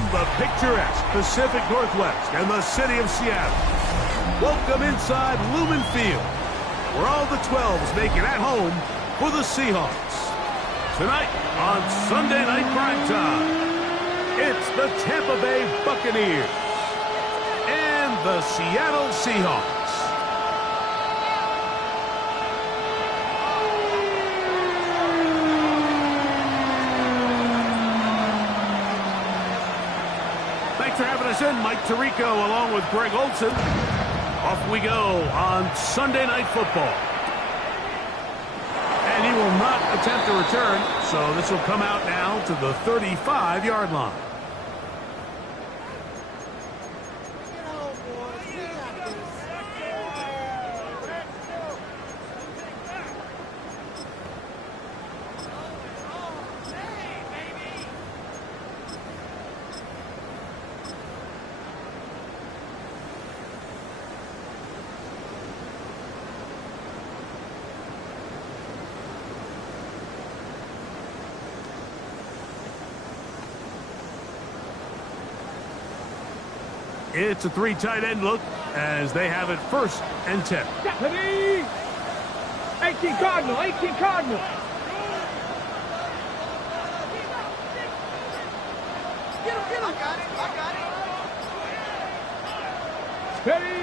From the picturesque Pacific Northwest and the city of Seattle, welcome inside Lumen Field, where all the 12s make it at home for the Seahawks. Tonight on Sunday Night Primetime, it's the Tampa Bay Buccaneers and the Seattle Seahawks. Thanks for having us in. Mike Tirico along with Greg Olson. Off we go on Sunday Night Football. And he will not attempt a return, so this will come out now to the 35-yard line. It's a three tight end look as they have it 1st and 10. 18 Cardinal, 18 Cardinal. Get him. I got it. Steady.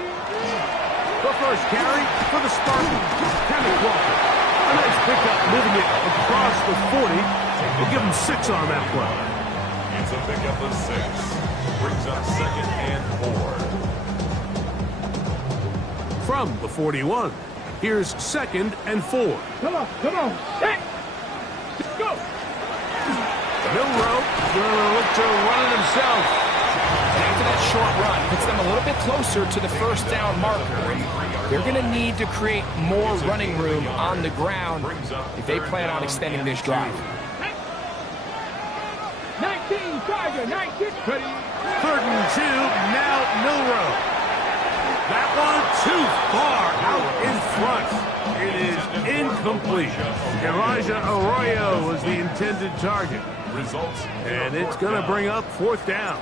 The first carry for the Spartans, Kenneth Walker. A nice pickup moving it across the 40. We'll give him 6 on that play. It's a pickup of 6. Brings up 2nd and 4. From the 41, here's 2nd and 4. Come on. Hey. Go. Milrow gonna look to run it himself. After that short run, puts them a little bit closer to the 1st down marker. And they're going to need to create more running room on the ground if they plan on extending this drive. 19 Tiger, 19. 3rd and 2, now Milrow. That one too far out in front. It is incomplete. Elijah Arroyo was the intended target. And it's going to bring up 4th down.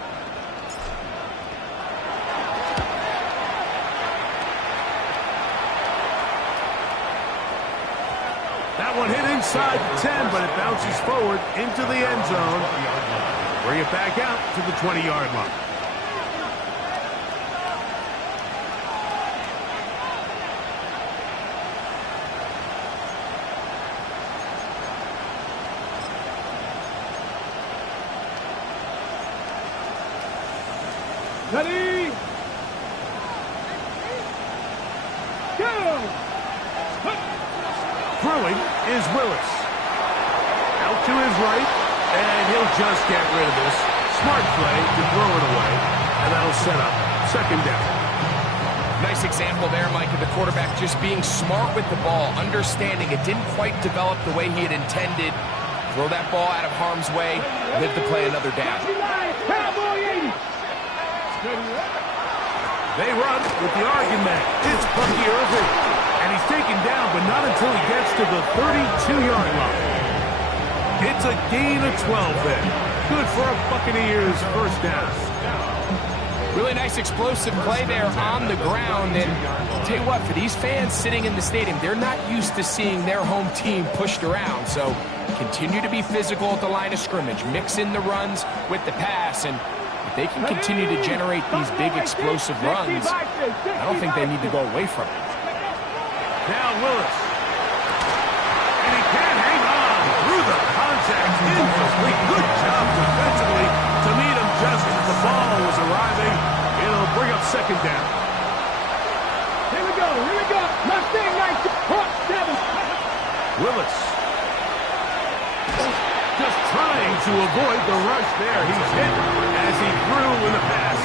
That one hit inside the 10, but it bounces forward into the end zone. Bring it back out to the 20-yard line. Ready. Go. Throwing is Willis. Out to his right, and he'll just get rid of this. Smart play to throw it away, and that'll set up 2nd down. Nice example there, Mike, of the quarterback just being smart with the ball, understanding it didn't quite develop the way he had intended. Throw that ball out of harm's way, live to play another down. They run with the argument. It's Bucky Irving. And he's taken down, but not until he gets to the 32-yard line. It's a gain of 12 there. Good for a Buccaneers 1st down. Really nice explosive play there on the ground. And I'll tell you what, for these fans sitting in the stadium, they're not used to seeing their home team pushed around. So continue to be physical at the line of scrimmage. Mix in the runs with the pass. And if they can continue to generate these big explosive runs, I don't think they need to go away from it. Now Willis. And he can't hang on through the contact. Incomplete. Good job defensively to meet him just as the ball was arriving. It'll bring up 2nd down. Here we go. Mustang 19. Willis. Just trying to avoid the rush there. He's hit as he threw when the pass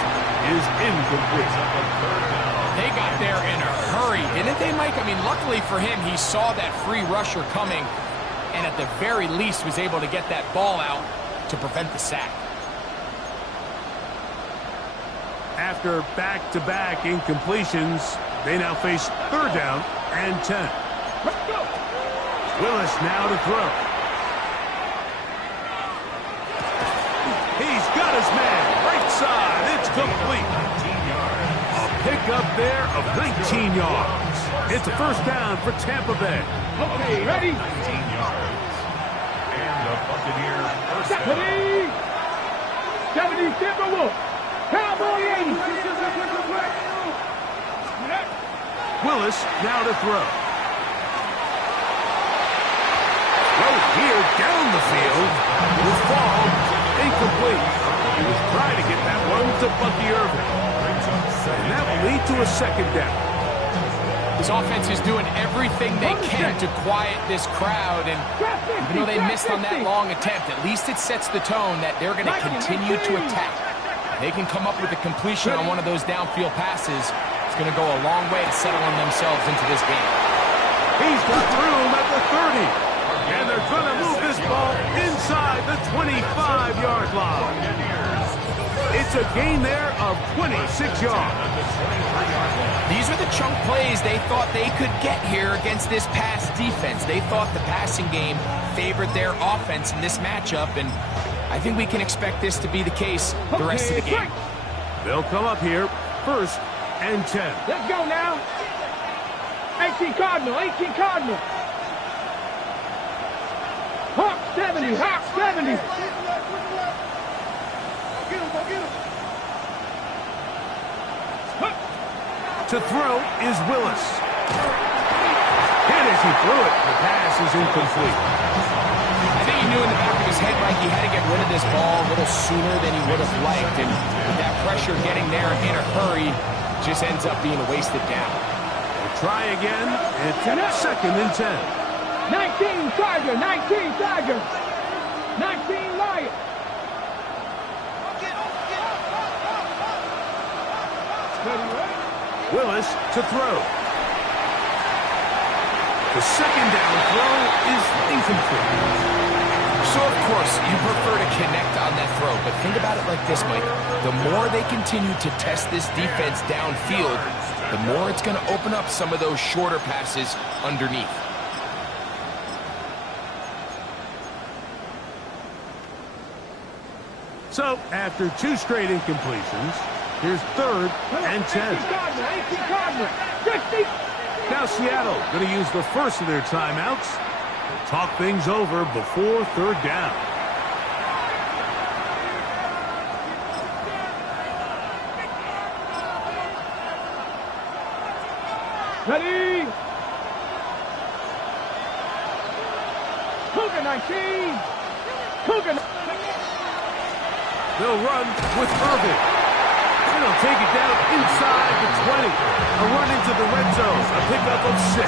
is incomplete. They got there in a hurry, didn't they, Mike? I mean, luckily for him, he saw that free rusher coming and at the very least was able to get that ball out to prevent the sack. After back-to-back incompletions, they now face 3rd down and 10. Willis now to throw. He's got his man inside. It's complete. A pickup there of 19 yards. It's a first down for Tampa Bay. Okay, ready? 19 yards. And the Buccaneer first down. 70 Timberwolves. Cowboy 80. Willis now to throw. Throw here down the field. Will fall. Incomplete. He was trying to get that one to Bucky Irving. And that will lead to a second down. This offense is doing everything they can to quiet this crowd, and even though they missed on that long attempt, at least it sets the tone that they're going to continue to attack. They can come up with a completion on one of those downfield passes. It's going to go a long way to settling themselves into this game. He's got room at the 30. And they're going to move this ball inside the 25-yard line. It's a gain there of 26 yards. These are the chunk plays they thought they could get here against this pass defense. They thought the passing game favored their offense in this matchup, and I think we can expect this to be the case the rest of the game. They'll come up here, 1st and 10. Let's go now. 18 Cardinal, 18 Cardinal. Hawk 70, Hawk 70. To throw is Willis. And as he threw it, the pass is incomplete. I think he knew in the back of his head, Mike, he had to get rid of this ball a little sooner than he would have liked. And with that pressure getting there in a hurry, just ends up being a wasted down. We'll try again. It's 2nd and 10. 19 Tiger, 19 Tiger. 19 Lion. Willis to throw. The second down throw is incomplete. So, of course, you prefer to connect on that throw, but think about it like this, Mike. The more they continue to test this defense downfield, the more it's going to open up some of those shorter passes underneath. So, after 2 straight incompletions, here's 3rd and 10. Now Seattle going to use the first of their timeouts to talk things over before 3rd down. Ready? Cougar 19. Cougar. They'll run with Irving. And they'll take it down inside the 20. A run into the red zone. A pickup of 6.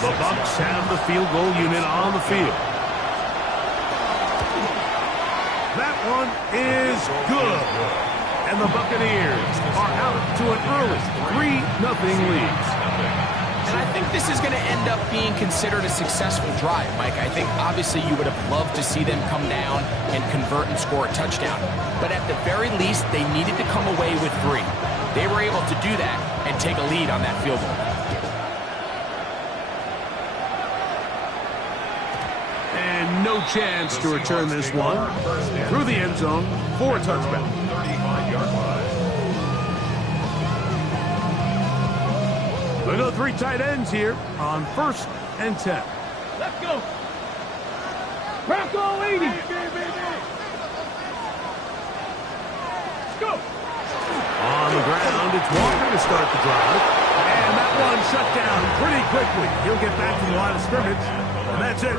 The Bucs have the field goal unit on the field. That one is good. And the Buccaneers are out to an early 3-0 lead. And I think this is going to end up being considered a successful drive, Mike. I think obviously you would have loved to see them come down and convert and score a touchdown. But at the very least, they needed to come away with 3. They were able to do that and take a lead on that field goal. And no chance to return this one. Through the end zone for a touchback. 35-yard line. We'll go 3 tight ends here on 1st and 10. Let's go. Bronco 80. Let's go. On the ground, it's Walker to start the drive. And that one shut down pretty quickly. He'll get back to the line of scrimmage. And that's it.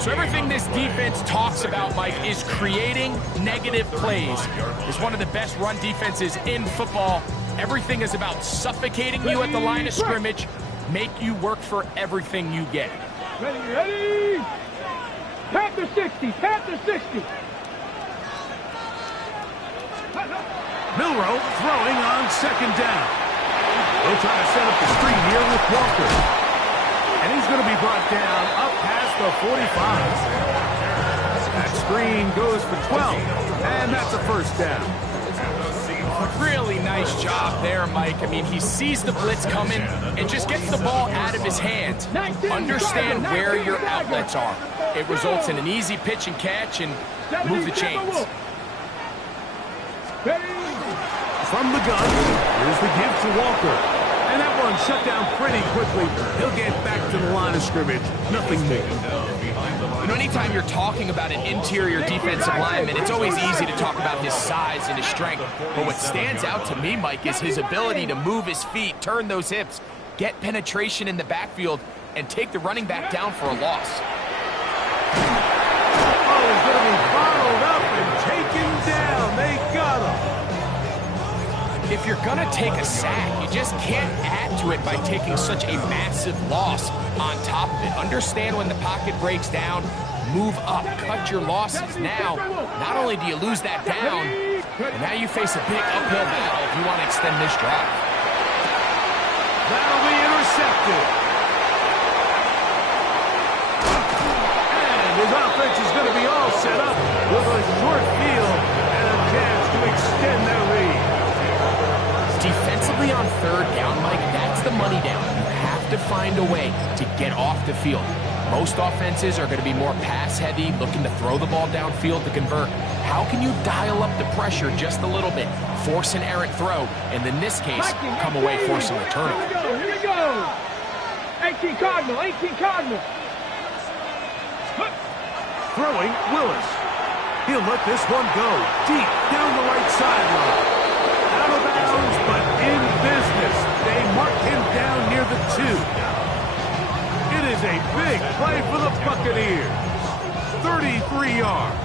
So everything this defense talks about, Mike, is creating negative plays. It's one of the best run defenses in football. Everything is about suffocating you at the line of scrimmage, make you work for everything you get. Ready, ready. Panther 60, Panther 60. Milroe throwing on 2nd down. They'll try to set up the screen here with Walker. And he's going to be brought down up past the 45. That screen goes for 12. And that's a first down. Really nice job there, Mike. I mean, he sees the blitz coming and just gets the ball out of his hands. Understand where your outlets are. it results in an easy pitch and catch and move the chains. From the gun, here's the give to Walker. And that one shut down pretty quickly. He'll get back to the line of scrimmage. Nothing more. You know, anytime you're talking about an interior defensive lineman, it's always easy to talk about his size and his strength. But what stands out to me, Mike, is his ability to move his feet, turn those hips, get penetration in the backfield, and take the running back down for a loss. Oh, he's going to be bottled up and taken down. They got him. If you're going to take a sack, you just can't add to it by taking such a massive loss on top of it. Understand when the pocket breaks down, move up, cut your losses. Now, not only do you lose that down, but now you face a big uphill battle if you want to extend this drive. That'll be intercepted. And his offense is going to be all set up with a short field and a chance to extend their lead. Defensively on third down, Mike, that's the money down. You have to find a way to get off the field. Most offenses are going to be more pass-heavy, looking to throw the ball downfield to convert. How can you dial up the pressure just a little bit, force an errant throw, and in this case, come away forcing a turnover? Here we go. 18 Cardinal, 18 Cardinal. Throwing, Willis. He'll let this one go deep down the right sideline. Out of bounds, but in business. They mark him down near the 2. It is a big play for the Buccaneers. 33 yards.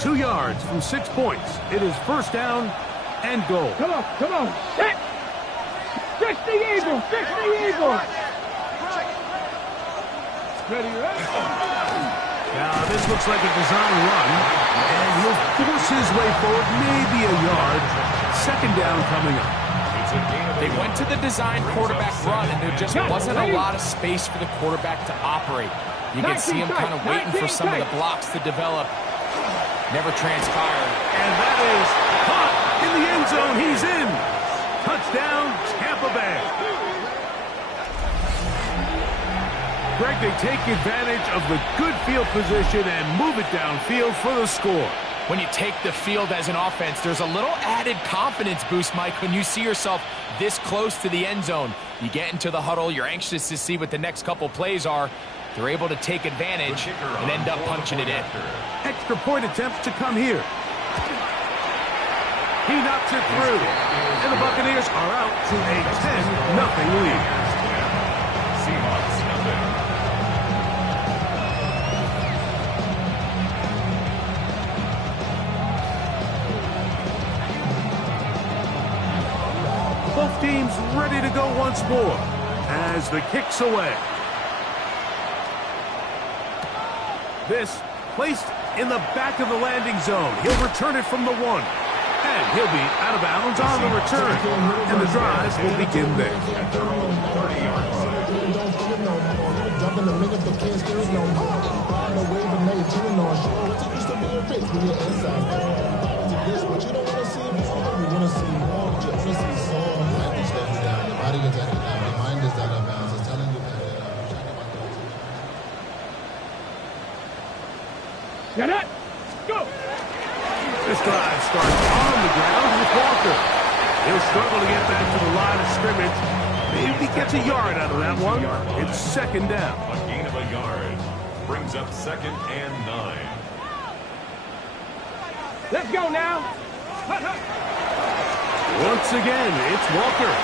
Two yards from 6 points. It is first down and goal. Come on. Set. Fix the eagle. Ready. Now, this looks like a design run, and he'll force his way forward, maybe a yard. Second down coming up. They went to the design quarterback run, and there just wasn't a lot of space for the quarterback to operate. You can see him kind of waiting for some of the blocks to develop. Never transpired. And that is caught in the end zone. He's in. Touchdown, Tampa Bay. Greg, they take advantage of the good field position and move it downfield for the score. When you take the field as an offense, there's a little added confidence boost, Mike, when you see yourself this close to the end zone. You get into the huddle, you're anxious to see what the next couple plays are. They're able to take advantage and end up punching it in. Extra point attempt to come here. He knocks it through. And the Buccaneers are out to a 10-0 lead. Seahawks nothing. Both teams ready to go once more as the kick's away. This placed in the back of the landing zone. He'll return it from the 1. And he'll be out of bounds on the return. And the drive will begin there. At their own 30-yard line. Get it. Go. This drive starts on the ground with Walker. He'll struggle to get back to the line of scrimmage. Maybe he gets a yard out of that one. It's second down. A gain of a yard brings up 2nd and 9. Let's go now. Once again, it's Walker.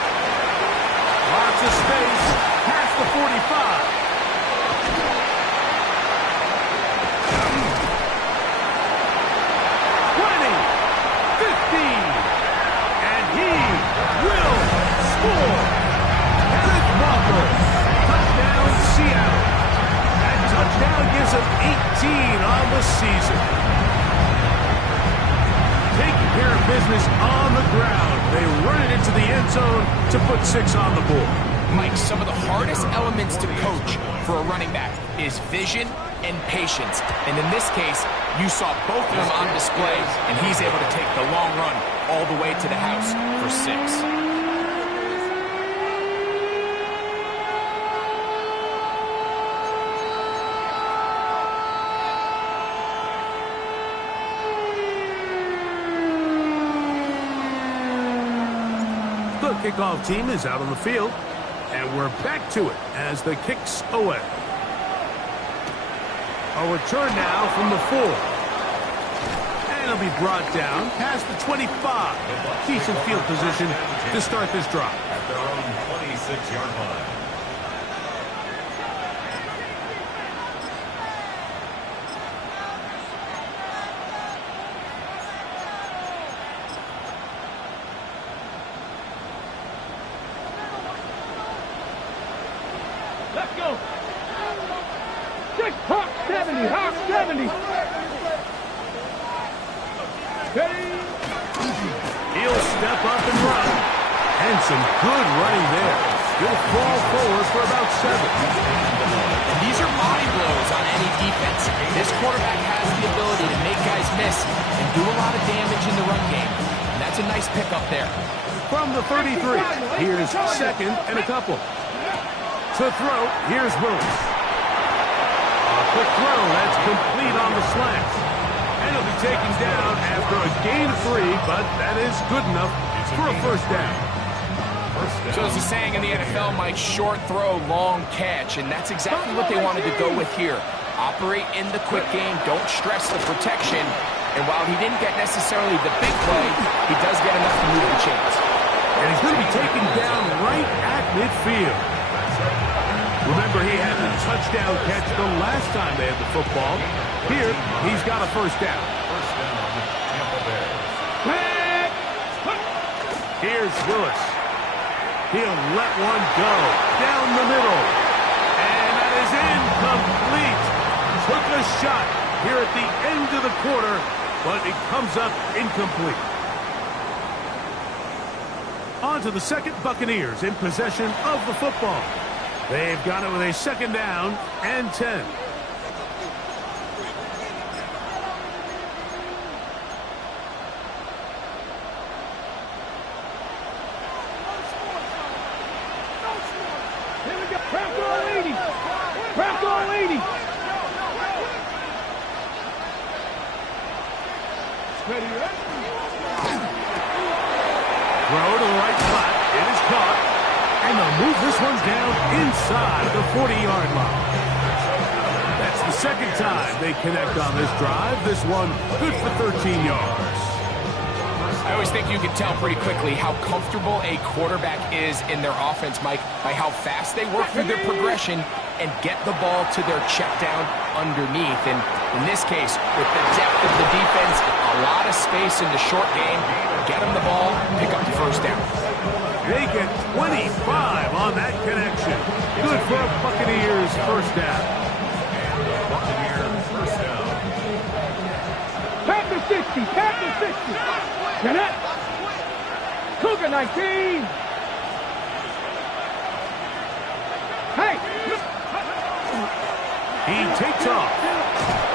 Lots of space past the 45. 20, 15, and he will score. Kenneth Walker, touchdown Seattle. That touchdown gives him 18 on the season. Taking care of business on the ground. They run it into the end zone to put 6 on the board. Mike, some of the hardest elements to coach for a running back is vision and patience. And in this case, you saw both of them on display, and he's able to take the long run all the way to the house for 6. The kickoff team is out on the field, and we're back to it as the kick's away. A return now from the 4. And it'll be brought down past the 25. Decent field position to start this drive. At their own 26-yard line. Let's go. 6 Hawks 70. Hawks 70. He'll step up and run. And some good running there. He'll fall forward for about 7. And these are body blows on any defense. This quarterback has the ability to make guys miss and do a lot of damage in the run game. And that's a nice pickup there. From the 33, here's 2nd and a couple. To throw, here's Willis. A quick throw, that's complete on the slant. And he'll be taken down after a gain of 3, but that is good enough for a first down. So as a saying in the NFL, Mike, short throw, long catch, and that's exactly what they wanted to go with here. Operate in the quick game, don't stress the protection, and while he didn't get necessarily the big play, he does get enough to move the chains. And he's going to be taken down right at midfield. Remember, he had the touchdown catch the last time they had the football. Here, he's got a first down. First down, Tampa Bay. Here's Willis. He'll let one go down the middle. And that is incomplete. Took a shot here at the end of the quarter, but it comes up incomplete. On to the second, Buccaneers in possession of the football. They've got it with a 2nd down and 10. Here we go. Crack on 80. Crack on 80. Ready, ready? Throw to the right flat. It is caught. And they'll move this one down inside the 40-yard line. That's the 2nd time they connect on this drive. This one good for 13 yards. I always think you can tell pretty quickly how comfortable a quarterback is in their offense, Mike, by how fast they work through their progression and get the ball to their check down underneath. And in this case, with the depth of the defense, a lot of space in the short game, get them the ball, pick up the first down. They get 25 on that connection. Good for a Buccaneers first down. Buccaneers first down. Pack the 60. Pack the 60. Get it. Cougar 19. Hey. He takes off.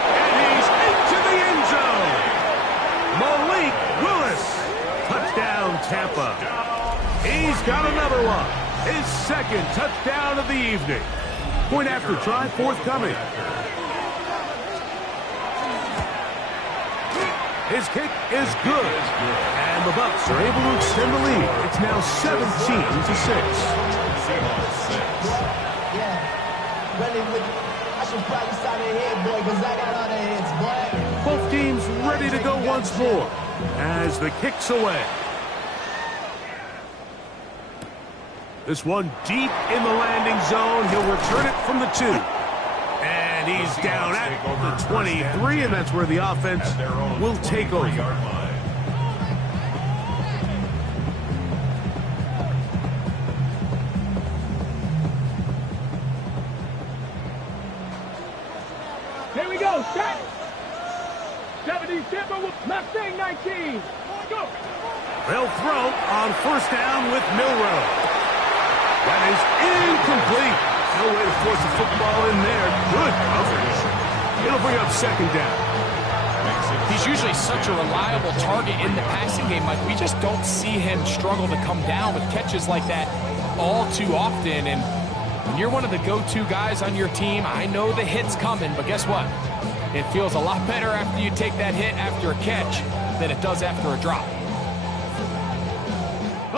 And he's into the end zone. Malik Willis. Touchdown, Tampa. He's got another one. His 2nd touchdown of the evening. Point after try forthcoming. His kick is good. And the Bucs are able to extend the lead. It's now 17-6. Seahawks 6. Yeah. I should probably sign a head, boy, because I got all the heads, boy. Both teams ready to go once more as the kick's away. This one deep in the landing zone. He'll return it from the 2. And he's down at the 23, and that's where the offense will take over. Here we go. Set. 70 Tampa with Mustang 19. Go. They'll throw on first down with Milrow. That is incomplete. No way to force the football in there. Good coverage. It'll bring up second down. He's usually such a reliable target in the passing game, Mike. We just don't see him struggle to come down with catches like that all too often. And when you're one of the go-to guys on your team, I know the hit's coming, but guess what? It feels a lot better after you take that hit after a catch than it does after a drop.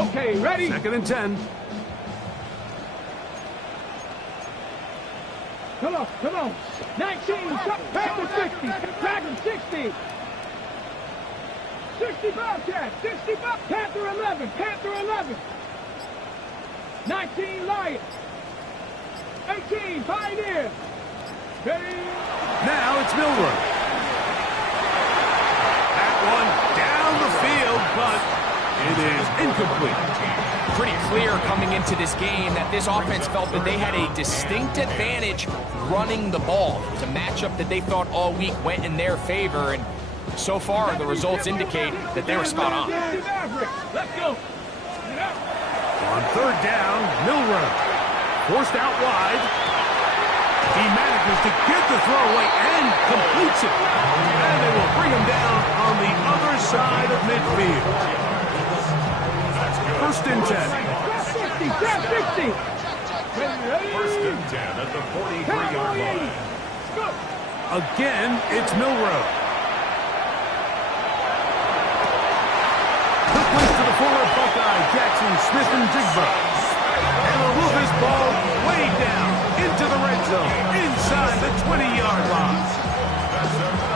Okay, ready? Second and 10. Come on, come on. 19, Panther 60, Dragon 60. 60 Bobcat, 60 Panther 11, Panther 11. 19 Lions. 18 Pioneer. Ready? Now it's Milroe. That one down the field, but it is incomplete. Pretty clear coming into this game that this offense felt that they had a distinct advantage running the ball. It's a matchup that they thought all week went in their favor, and so far the results indicate that they were spot on. Let's go. On third down, Milroe. Forced out wide. He manages to get the throw away and completes it. And they will bring him down on the other side of midfield. First and 10. 60, 60. First and 10 at the 43-yard line. Again, it's Milroe. Quick place to the former Buckeye, Jackson, Smith, and Jigba. And will move this ball way down into the red zone, inside the 20-yard line.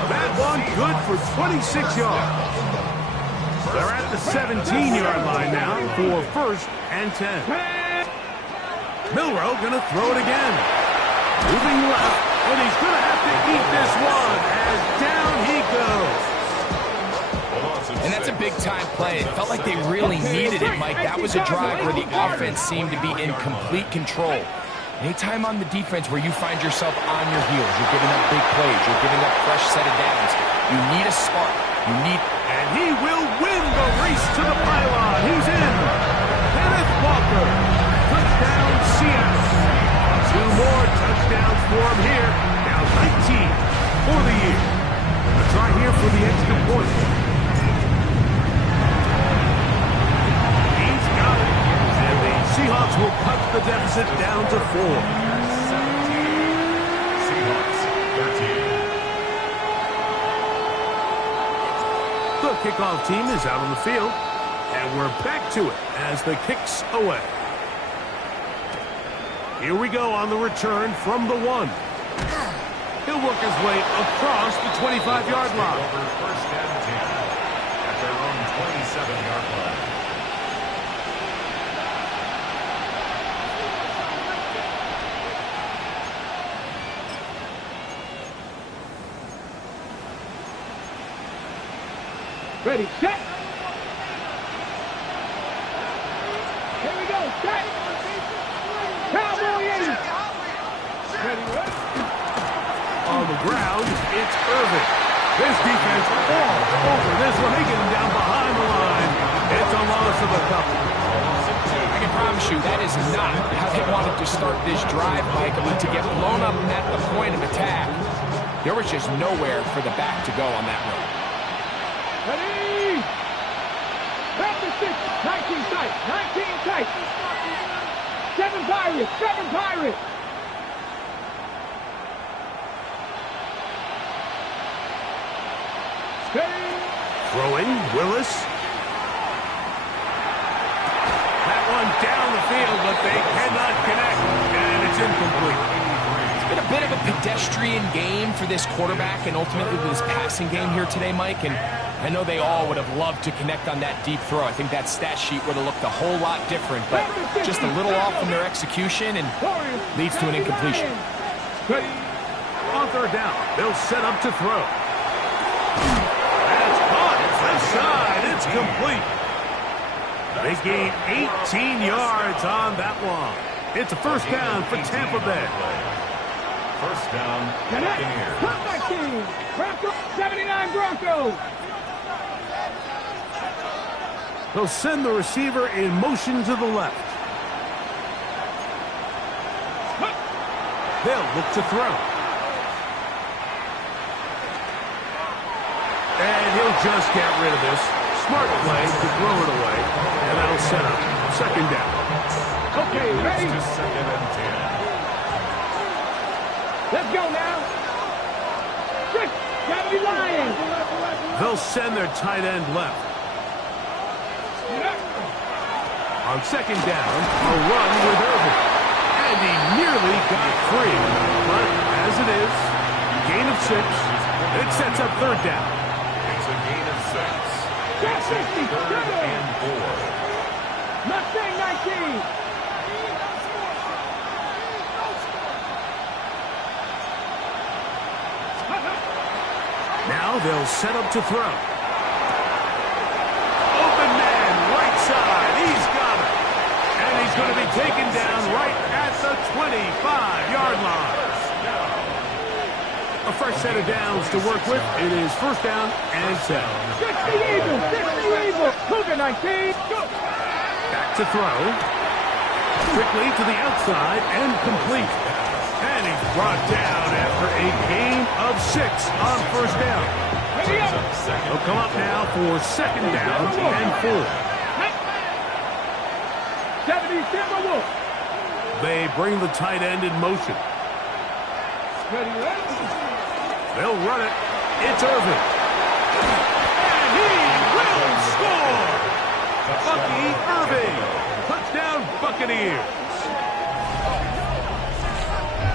That one good for 26 yards. They're at the 17-yard line now for first and 10. Milroe going to throw it again. Moving left, and he's going to have to eat this one as down he goes. And that's a big-time play. It felt like they really needed it, Mike. That was a drive where the offense seemed to be in complete control. Anytime on the defense where you find yourself on your heels, you're giving up big plays, you're giving up fresh set of downs, you need a spark. You need... And he will win the race to the pylon. He's in. Kenneth Walker. Touchdown, Seahawks. 2 more touchdowns for him here. Now 19 for the year. A try here for the extra point. He's got it. And the Seahawks will cut the deficit down to 4. 17. Seahawks 13. The kickoff team is out on the field, and we're back to it as the kick's away. Here we go on the return from the 1. He'll work his way across the 25-yard line. Over first and 10 at their own 27-yard line. Ready, set. Here we go, set. Cowboy 80. Ready, what? On the ground, it's Irvin. This defense all over this one. They get him down behind the line. It's a loss of a couple. I can promise you that is not how they wanted to start this drive, Mike. I mean, to get blown up at the point of attack, there was just nowhere for the back to go on that run. Ready? Panther 6, 19 tight, 19 tight. 7 Pirates, 7 Pirates. Steady. Throwing, Willis. That one down the field, but they cannot connect, and it's incomplete. It's been a bit of a pedestrian game for this quarterback and ultimately this passing game here today, Mike, and I know they all would have loved to connect on that deep throw. I think that stat sheet would have looked a whole lot different, but just a little off in their execution and leads to an incompletion. Ready? On third down, they'll set up to throw. That's caught. It's left side. It's complete. They gain 18 yards on that one. It's a first down for Tampa Bay. First down, Buccaneers. Comeback team. Broncos, 79 Broncos. They'll send the receiver in motion to the left. They'll look to throw. And he'll just get rid of this. Smart play to throw it away. And that'll set up second down. Okay, ready? To second and 10. Let's go now. 6, gotta be Lions. They'll send their tight end left. On second down, a run with Irvin. And he nearly got free. But as it is, gain of 6. It sets up third down. It's a gain of 6. That's 60. Third and 4. Mustang 19. Now they'll set up to throw. Open man, right side. He's got it. And he's going to be taken down right at the 25-yard line. A fresh set of downs to work with. It is first down and 10. 60 Eagles. 60 Eagles. Cougar 19. Go. Back to throw. Quickly to the outside and complete. And he's brought down after a gain of 6 on first down. Ready up. He'll come up now for second down and 4. 70 Timberwolves. They bring the tight end in motion. Ready, ready. They'll run it. It's Irvin. And he will score! Bucky Irvin. Touchdown Buccaneers.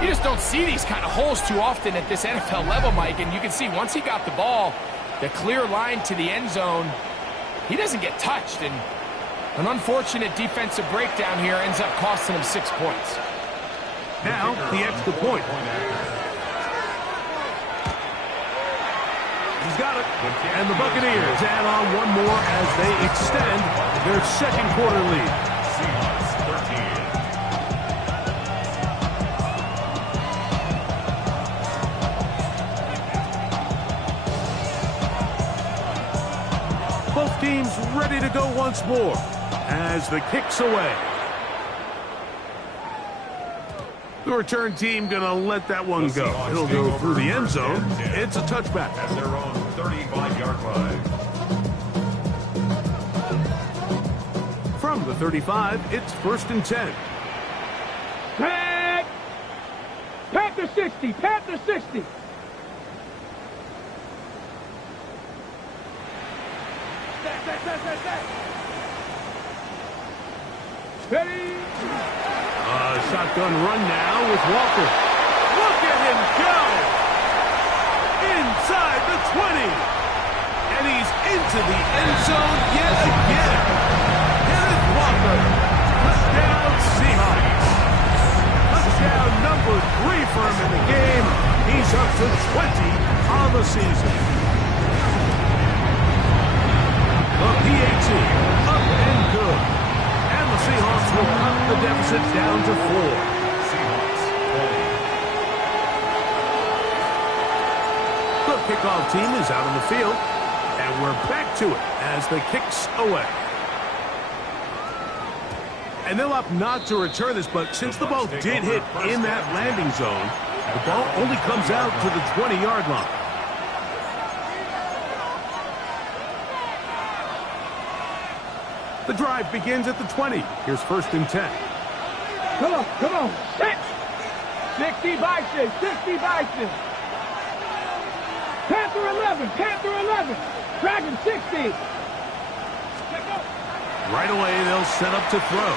You just don't see these kind of holes too often at this NFL level, Mike. And you can see once he got the ball, the clear line to the end zone, he doesn't get touched. And an unfortunate defensive breakdown here ends up costing him 6 points. Now the extra point. He's got it. And the Buccaneers add on one more as they extend their second quarter lead. Seahawks 13. Both teams ready to go once more as the kick's away. The return team going to let that one go. It'll go through the end zone. It's a touchback. At their own 35-yard line. From the 35, it's first and 10. Panther 60. Panther 60. Ready? Shotgun run now with Walker. Look at him go! Inside the 20. And he's into the end zone yet again. Kenneth Walker. Touchdown Seahawks. Touchdown number 3 for him in the game. He's up to 20 on the season. The PAT up and good. And the Seahawks will cut the deficit down to 4. Seahawks 20. The kickoff team is out on the field, and we're back to it as the kick's away. And they'll opt not to return this, but since the ball did hit in that landing zone, the ball only comes out to the 20-yard line. The drive begins at the 20. Here's first and 10. Come on, come on. 60 Bison, 60 Bison. Panther 11, Panther 11. Dragon 60. Right away, they'll set up to throw.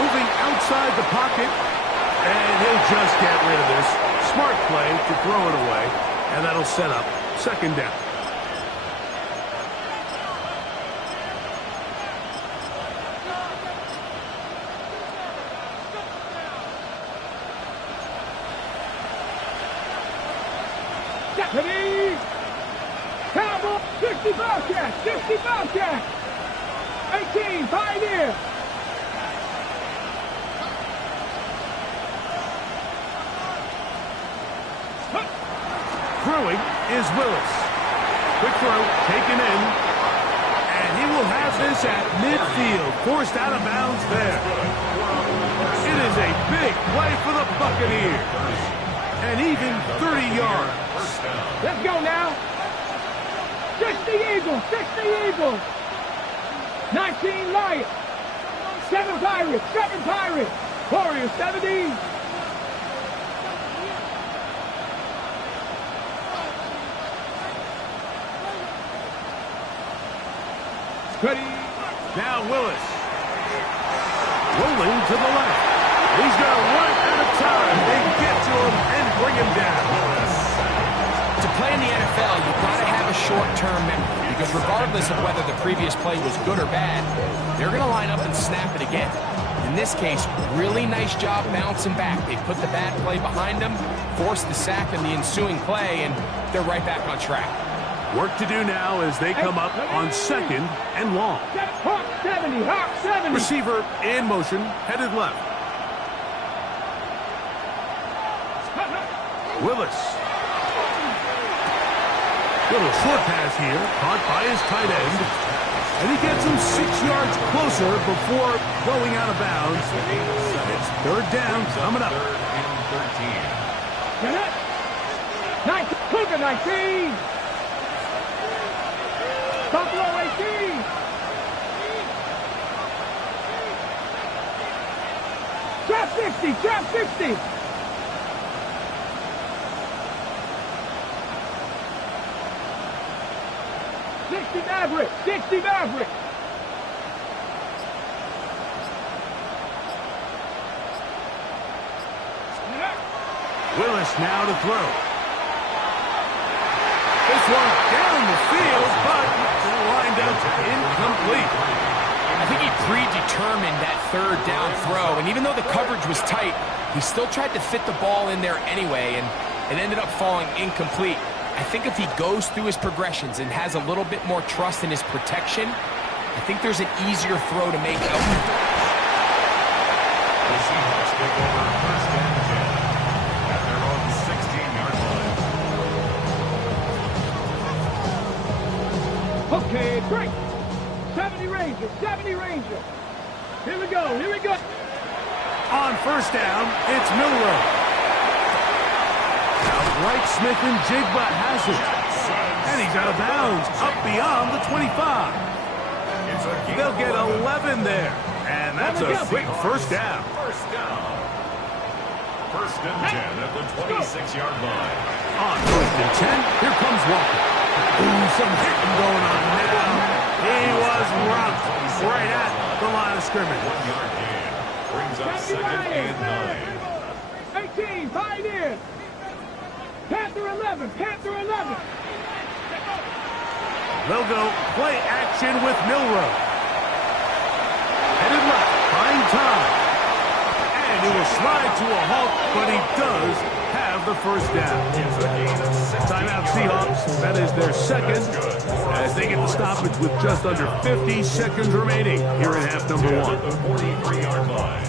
Moving outside the pocket, and he'll just get rid of this. Smart play to throw it away, and that'll set up second down. Ready? Cowboy, 60 Bobcat, 60 Bobcat. 18, Pioneer. Throwing is Willis. Quick throw, taken in. And he will have this at midfield. Forced out of bounds there. It is a big play for the Buccaneers. And even 30 yards. Let's go now. 60 Eagles, 60 Eagles. 19 Lions. 7 Pirates, 7 Pirates. Warriors 70. Ready. Now Willis. Rolling to the left. He's going to run out of time. They get to him and bring him down. To play in the NFL, you've got to have a short-term memory because regardless of whether the previous play was good or bad, they're going to line up and snap it again. In this case, really nice job bouncing back. They put the bad play behind them, forced the sack in the ensuing play, and they're right back on track. Work to do now as they come up on second and long. Hawk 70, Hawk 70. Receiver in motion, headed left. Willis. Little short pass here, caught by his tight end. And he gets him 6 yards closer before going out of bounds. It's third down coming up. Get it. 19, Cougar 19. Buffalo 18. Trap 60, trap 60. Maverick, 60 Maverick. Willis now to throw. This one down the field, but lined up incomplete. I think he predetermined that third down throw, and even though the coverage was tight, he still tried to fit the ball in there anyway, and it ended up falling incomplete. I think if he goes through his progressions and has a little bit more trust in his protection, I think there's an easier throw to make. The Seahawks take over first and 10 at their own 16-yard line. Okay, break. 70 Rangers, 70 Rangers. Here we go, here we go. On first down, it's Milroe. Right, Smith and Jigba has it. And he's out of bounds, up beyond the 25. They'll get 11 there. And that's a quick first down. First and 10 at the 26-yard line. On first and 10, here comes Walker. Ooh, some hitting going on now. He was rocked right at the line of scrimmage. 1 yard gain brings up second and 9. 18, Pioneer. Panther 11, Panther 11. They'll go play action with Milroe. Headed left, buying time. And it will slide to a halt, but he does have the first down. Timeout Seahawks. That is their second as they get the stoppage with just under 50 seconds remaining here in half number 1. The 43-yard line.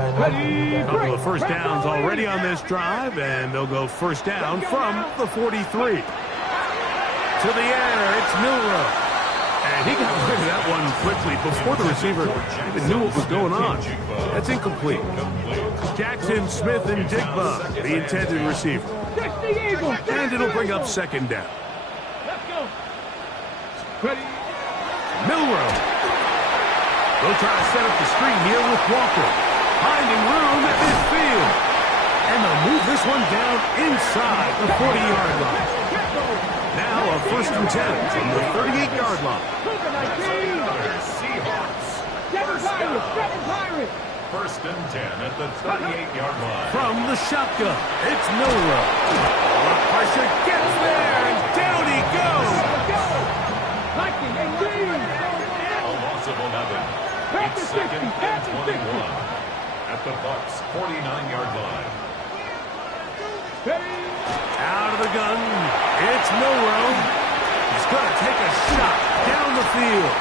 A couple of first downs already on this drive, and they'll go first down from the 43. To the air, it's Milroe. And he got rid of that one quickly before the receiver even knew what was going on. That's incomplete. Jackson, Smith, and Jigba, the intended receiver. And it'll bring up second down. Let's go. Ready. Milroe. They'll try to set up the screen here with Walker. Finding room at midfield. And they'll move this one down inside the 40-yard line. Now a first and 10 from the 38-yard line. Seahawks. 7 Pirates. First and 10 at the 38-yard line. From the shotgun, it's Milroe. The pressure gets there, and down he goes. A loss of 11. It's second and 21 at the Bucs 49-yard line. Out of the gun, it's Milroe. He's going to take a shot down the field.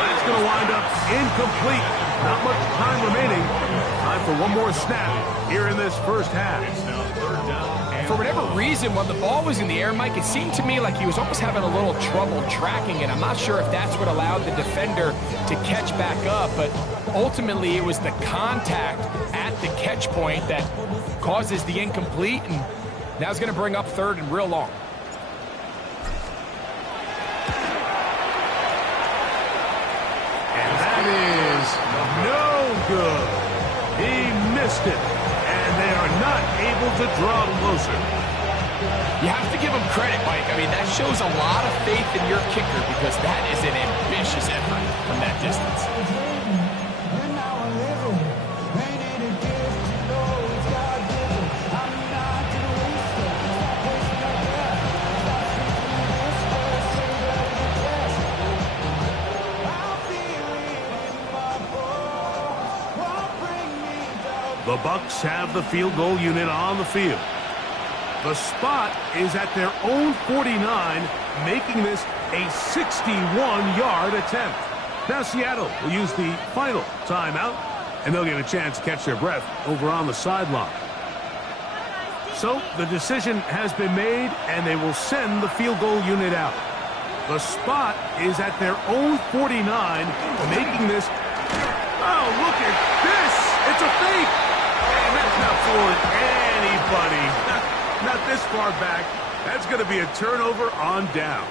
That's going to wind up incomplete. Not much time remaining. Time for one more snap here in this first half. It's now third down. For whatever reason, when the ball was in the air, Mike, it seemed to me like he was almost having a little trouble tracking it. I'm not sure if that's what allowed the defender to catch back up, but ultimately it was the contact at the catch point that causes the incomplete, and Now it's going to bring up third and real long. And that is no good. He missed it, and they are not able to draw closer. You have to give him credit, Mike. I mean, that shows a lot of faith in your kicker because that is an ambitious effort from that distance. The Bucs have the field goal unit on the field. The spot is at their own 49, making this a 61-yard attempt. Now Seattle will use the final timeout, and they'll get a chance to catch their breath over on the sideline. So the decision has been made, and they will send the field goal unit out. The spot is at their own 49, making this... Oh, look at this! It's a fake! And that's not fooling anybody. Not this far back. That's going to be a turnover on downs.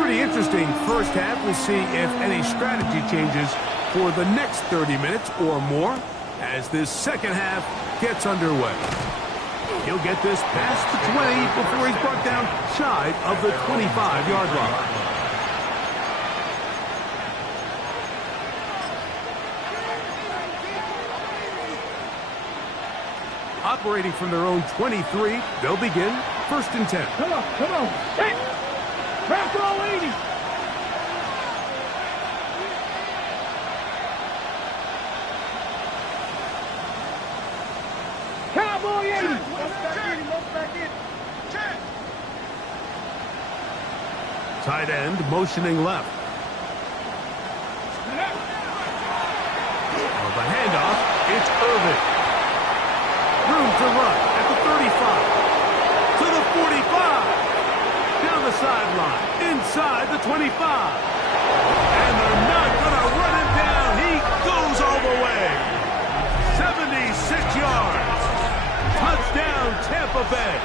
Pretty interesting first half. We'll see if any strategy changes for the next 30 minutes or more as this second half gets underway. He'll get this past the 20 before he's brought down shy of the 25-yard line. Operating from their own 23, they'll begin 1st and 10. Come on, come on. Hey! Back row 80. Cowboy 80. Tight end motioning left. On the handoff, it's Irvin. Room to run at the 35. To the 45. Down the sideline. Inside the 25. And they're not going to run him down. He goes all the way. 76 yards. Touchdown, Tampa Bay.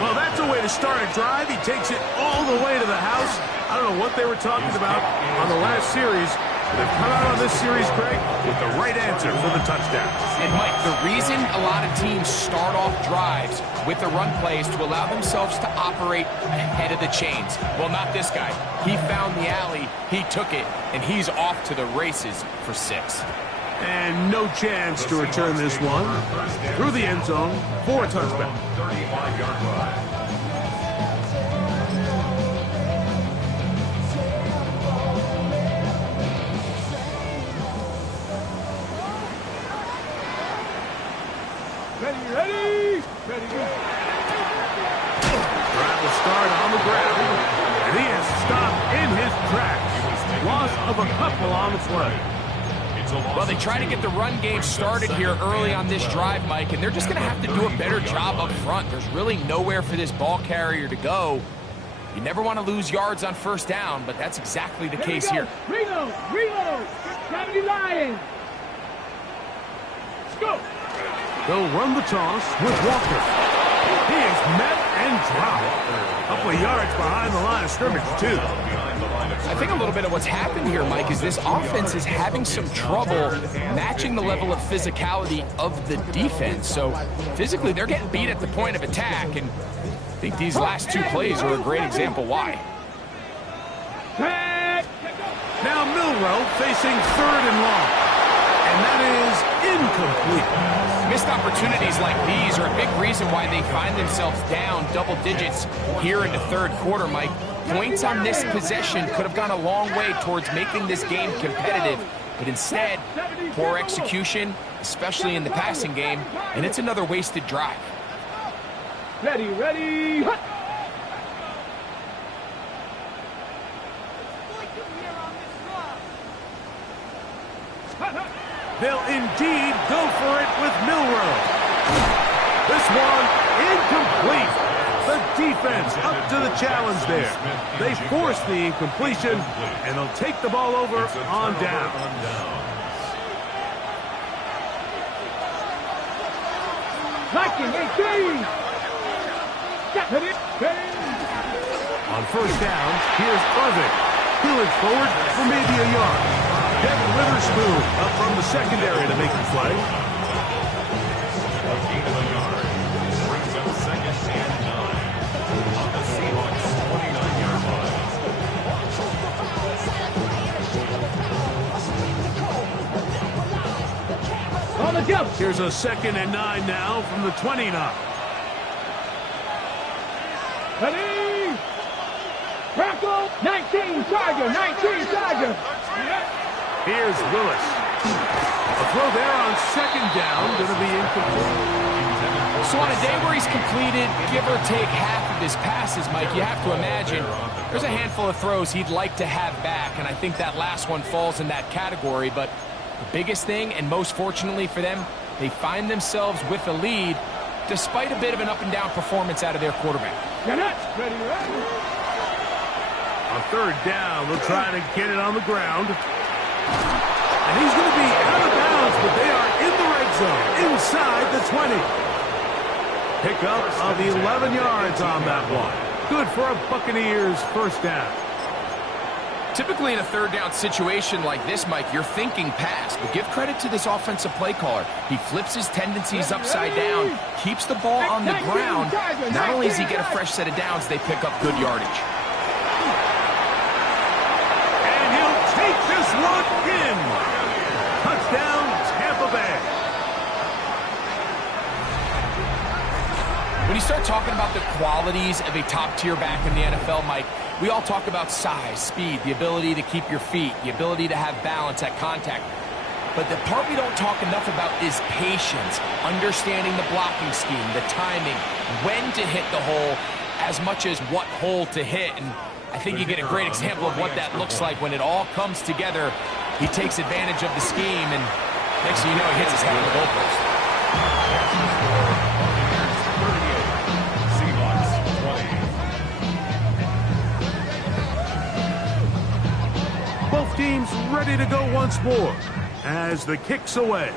Well, that's a way to start a drive. He takes it all the way to the house. I don't know what they were talking about on the last series. They've come out on this series, Greg, with the right answer for the touchdown. And, Mike, the reason a lot of teams start off drives with the run plays to allow themselves to operate ahead of the chains. Well, not this guy. He found the alley, he took it, and he's off to the races for 6. And no chance to return this one through the end zone for a touchback. 35-yard line. Ready. Drive will start on the ground, and he is stopped in his tracks. Loss of a couple on the play. Well, they try to get the run game started here early on this drive, Mike, and they're just going to have to do a better job up front. There's really nowhere for this ball carrier to go. You never want to lose yards on 1st down, but that's exactly the case here. Reload. 70 Lions. Let's go. They'll run the toss with Walker. He is met and dropped. A couple of yards behind the line of scrimmage, too. I think a little bit of what's happened here, Mike, is this offense is having some trouble matching the level of physicality of the defense. So physically, they're getting beat at the point of attack, and I think these last 2 plays are a great example why. Now Milroe facing 3rd and long, and that is incomplete. Missed opportunities like these are a big reason why they find themselves down double digits here in the 3rd quarter, Mike. Points on this possession could have gone a long way towards making this game competitive, but instead, poor execution, especially in the passing game, and it's another wasted drive. Ready. They'll indeed go for it with Milroe. This one incomplete. The defense up to the challenge there. They force the incompletion, and they'll take the ball over on down. Liking 18. On first down, here's Irving. Peeling forward for maybe a yard. Devin Witherspoon up from the secondary to make the play. A gain of a yard. Brings up 2nd and 9. On the Seahawks 29-yard line. On the jump. Here's a 2nd and 9 now from the 29. Ready? Crackle. 19 Tiger. 19 Tiger. Here's Willis. A throw there on 2nd down, going to be incomplete. So on a day where he's completed, give or take half of his passes, Mike, you have to imagine there's a handful of throws he'd like to have back, and I think that last one falls in that category. But the biggest thing, and most fortunately for them, they find themselves with a lead despite a bit of an up-and-down performance out of their quarterback. Ready. On 3rd down, they'll try to get it on the ground. And he's going to be out of bounds, but they are in the red zone, inside the 20. Pickup of 11 yards on that one. Good for a Buccaneers first down. Typically in a 3rd down situation like this, Mike, you're thinking pass, but give credit to this offensive play caller. He flips his tendencies upside down, keeps the ball on the ground. Not only does he get a fresh set of downs, they pick up good yardage. And he'll take this one in. Touchdown, Tampa Bay. When you start talking about the qualities of a top-tier back in the NFL, Mike, we all talk about size, speed, the ability to keep your feet, the ability to have balance at contact. But the part we don't talk enough about is patience, understanding the blocking scheme, the timing, when to hit the hole, as much as what hole to hit. And I think you get a great example of what that looks like when it all comes together. He takes advantage of the scheme, and next thing you know, he hits his head on the goalpost. Both teams ready to go once more as the kick's away.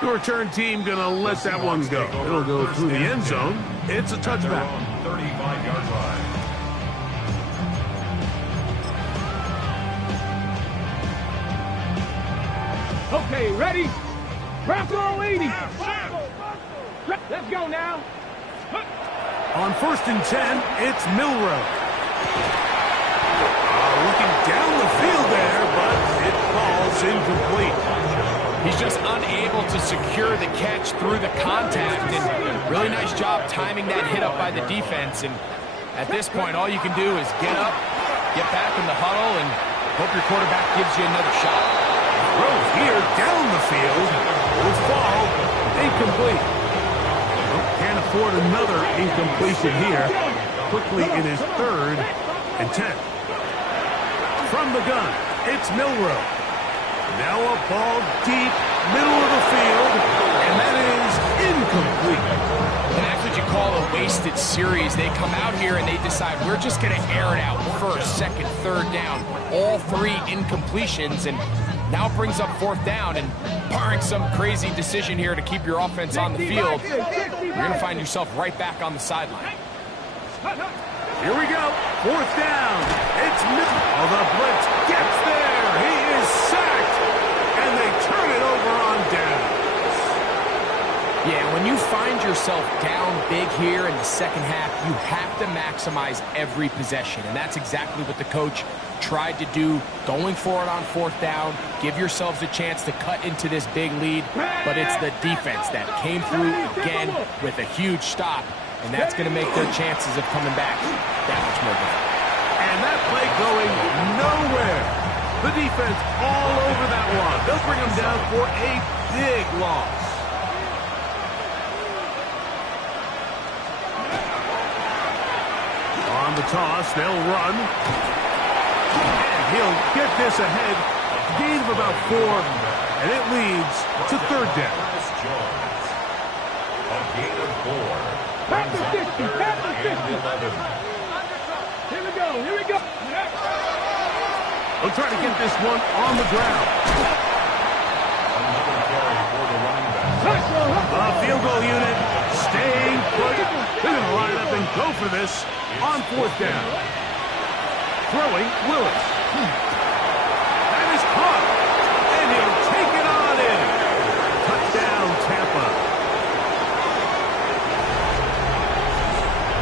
The return team going to let that one go. It'll go through the end zone. It's a touchback. 35-yard line. Okay, ready? Bronco 80. Let's go now. On 1st and 10, it's Milrow. Looking down the field there, but it falls incomplete. He's just unable to secure the catch through the contact, and really nice job timing that hit up by the defense. And at this point, all you can do is get up, get back in the huddle, and hope your quarterback gives you another shot. Throw here down the field. Will fall incomplete. Well, can't afford another incompletion here. Quickly in his 3rd and 10. From the gun, it's Milrow. Now a ball deep, middle of the field, and that is incomplete. And that's what you call a wasted series. They come out here and they decide, we're just going to air it out. 1st, 2nd, 3rd down. All 3 incompletions, and now it brings up 4th down. And barring some crazy decision here to keep your offense on the field, you're going to find yourself right back on the sideline. Here we go. 4th down. It's oh, the blitz gets there. He is sacked. And they turn it over on down. Yeah, when you find yourself down big here in the 2nd half, you have to maximize every possession. And that's exactly what the coach tried to do, going for it on 4th down. Give yourselves a chance to cut into this big lead. But it's the defense that came through again with a huge stop. And that's going to make their chances of coming back that much more difficult. And that play going nowhere. The defense all over that one. They'll bring them down for a big loss. On the toss, they'll run. And he'll get this ahead. Gain of about 4. and it leads to third down. A gain of 4. Pass the 60, pass the 60. 11. Here we go, here we go. They'll try to get this one on the ground. Another carry for the running back. Field goal unit staying put. They're going to line up and go for this on fourth down. Throwing Willis. That is caught. And he'll take it on in. Touchdown, Tampa.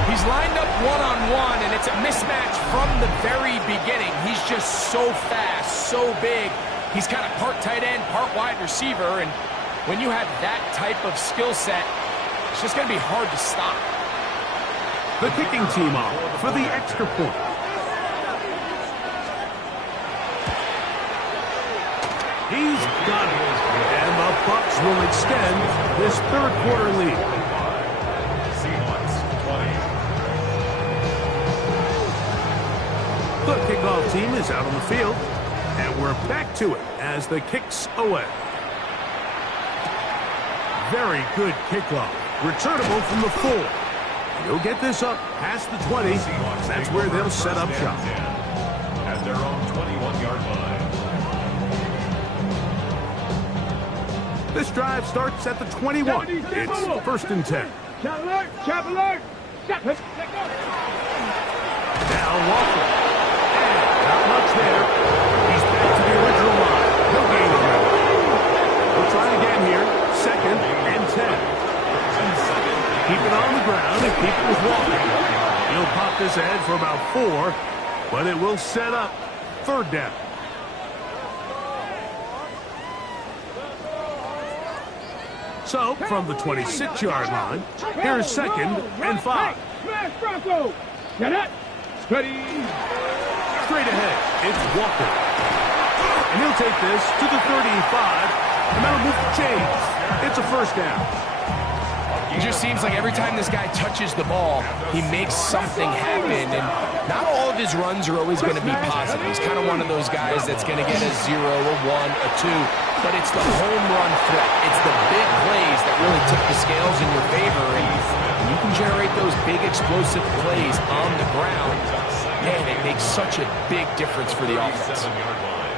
He's lined up one-on-one, and it's a mismatch from the very beginning. He's just so fast, so big. He's kind of part tight end, part wide receiver, and when you have that type of skill set, it's just going to be hard to stop. The kicking team off for the extra point. He's got it. And the Bucs will extend this third quarter lead. Seahawks 20. The kickoff team is out on the field. And we're back to it as the kick's away. Very good kickoff. Returnable from the 4. He'll get this up past the 20. That's where they'll set up shop. At their own 21-yard line. This drive starts at the 21. It's first and 10. Chop alert, chop alert. Chop. Let's go. Now Walker. And not much there. He's back to the original line. No gain on that. We'll try it again here. Second and 10. Keep it on the ground and keep it with Walker. He'll pop this ahead for about 4, but it will set up third down. So, from the 26-yard line, here's second and 5. Smash Bronco. Get it. Ready. Straight ahead, it's Walker. And he'll take this to the 35, and that'll move the chains. It's a first down. It just seems like every time this guy touches the ball, he makes something happen, and not all of his runs are always going to be positive. He's kind of one of those guys that's going to get a 0, a 1, a 2, but it's the home run threat. It's the big plays that really tip the scales in your favor, and when you can generate those big explosive plays on the ground, man, it makes such a big difference for the offense. 7-yard line.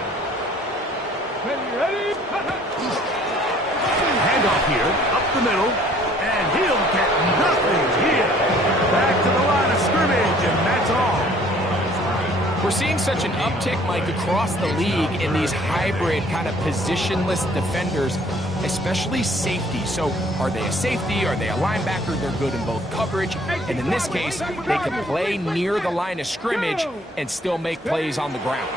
Ready. Handoff here, up the middle. And he'll get nothing here. Back to the line of scrimmage, and that's all. We're seeing such an uptick, Mike, across the league in these hybrid kind of positionless defenders, especially safety. So are they a safety? Are they a linebacker? They're good in both coverage. And in this case, they can play near the line of scrimmage and still make plays on the ground.